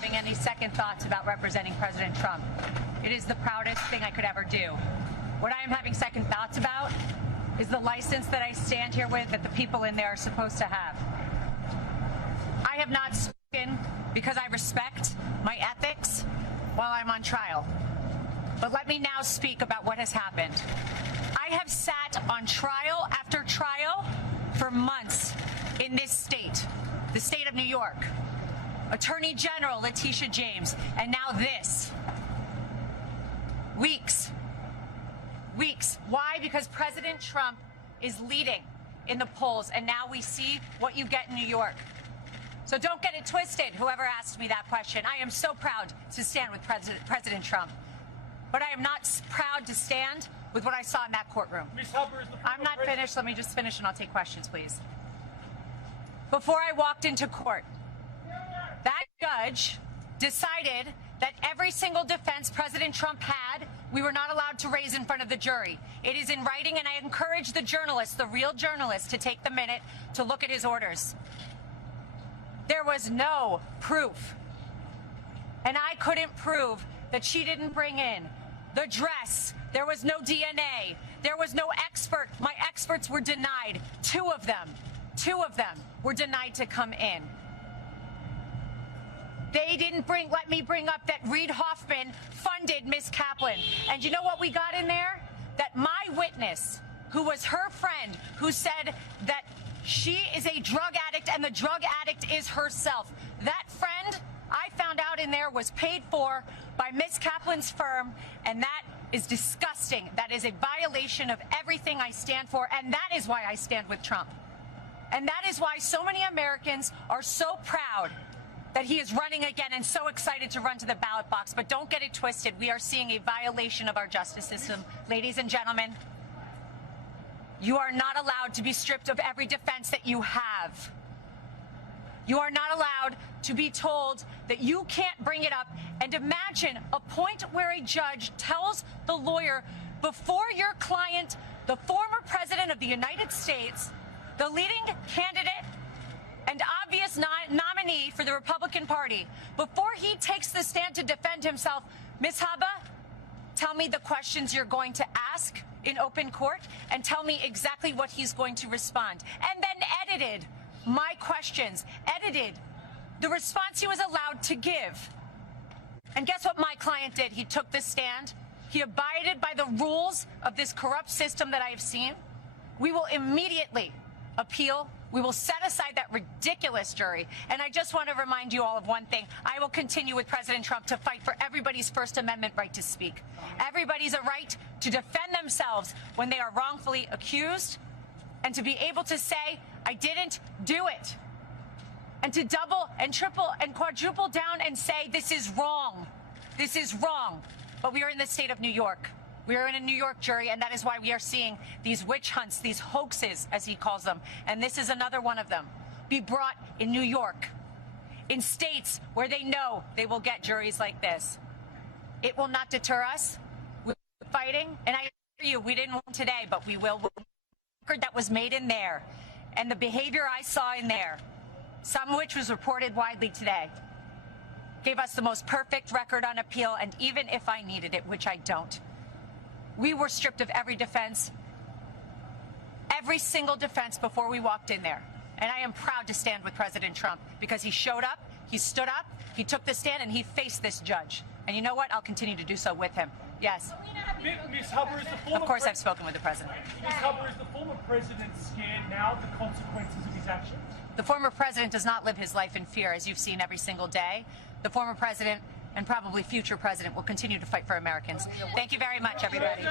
having any second thoughts about representing President Trump. It is the proudest thing I could ever do. What I am having second thoughts about is the license that I stand here with that the people in there are supposed to have. I have not spoken because I respect my ethics while I'm on trial. But let me now speak about what has happened. I have sat on trial after trial for months in this state, the state of New York. Attorney General Letitia James, and now this. Weeks. Why? Because President Trump is leading in the polls, and now we see what you get in New York. So don't get it twisted, whoever asked me that question. I am so proud to stand with President Trump. But I am not proud to stand with what I saw in that courtroom. Ms. Habba, I'm not finished. Let me just finish and I'll take questions, please. Before I walked into court, that judge decided that every single defense President Trump had, we were not allowed to raise in front of the jury. It is in writing, and I encourage the journalists, the real journalists, to take the minute to look at his orders. There was no proof. And I couldn't prove that she didn't bring in the dress. There was no DNA. There was no expert. My experts were denied. Two of them were denied to come in. They didn't let me bring up that Reid Hoffman funded Miss Kaplan. And you know what we got in there? That my witness, who was her friend, who said that she is a drug addict and the drug addict is herself. That friend, I found out in there, was paid for by Miss Kaplan's firm, and that is disgusting. That is a violation of everything I stand for, and that is why I stand with Trump. And that is why so many Americans are so proud that he is running again and so excited to run to the ballot box. But don't get it twisted. We are seeing a violation of our justice system. Ladies and gentlemen, you are not allowed to be stripped of every defense that you have. You are not allowed to be told that you can't bring it up. And imagine a point where a judge tells the lawyer, before your client, the former president of the United States, the leading candidate and obvious nominee for the Republican Party, before he takes the stand to defend himself, Ms. Habba, tell me the questions you're going to ask in open court and tell me exactly what he's going to respond. And then edited my questions, edited the response he was allowed to give. And guess what my client did? He took the stand. He abided by the rules of this corrupt system that I have seen. We will immediately appeal. We will set aside that ridiculous jury. And I just want to remind you all of one thing. I will continue with President Trump to fight for everybody's First Amendment right to speak. Everybody's a right to defend themselves when they are wrongfully accused, and to be able to say, I didn't do it. And to double and triple and quadruple down and say, this is wrong. This is wrong. But we are in the state of New York. We are in a New York jury, and that is why we are seeing these witch hunts, these hoaxes, as he calls them. And this is another one of them. Be brought in New York, in states where they know they will get juries like this. It will not deter us. We're fighting, and I assure you, we didn't win today, but we will win. The record that was made in there, and the behavior I saw in there, some of which was reported widely today, gave us the most perfect record on appeal, and even if I needed it, which I don't, we were stripped of every defense, every single defense before we walked in there. And I am proud to stand with President Trump because he showed up, he stood up, he took the stand, and he faced this judge. And you know what? I'll continue to do so with him. Yes. Ms. Habba, is the former Of course I've spoken with the president. Ms. Habba, is the former president scared now of the consequences of his actions? The former president does not live his life in fear, as you've seen every single day. The former president and probably future president will continue to fight for Americans. Thank you very much, everybody.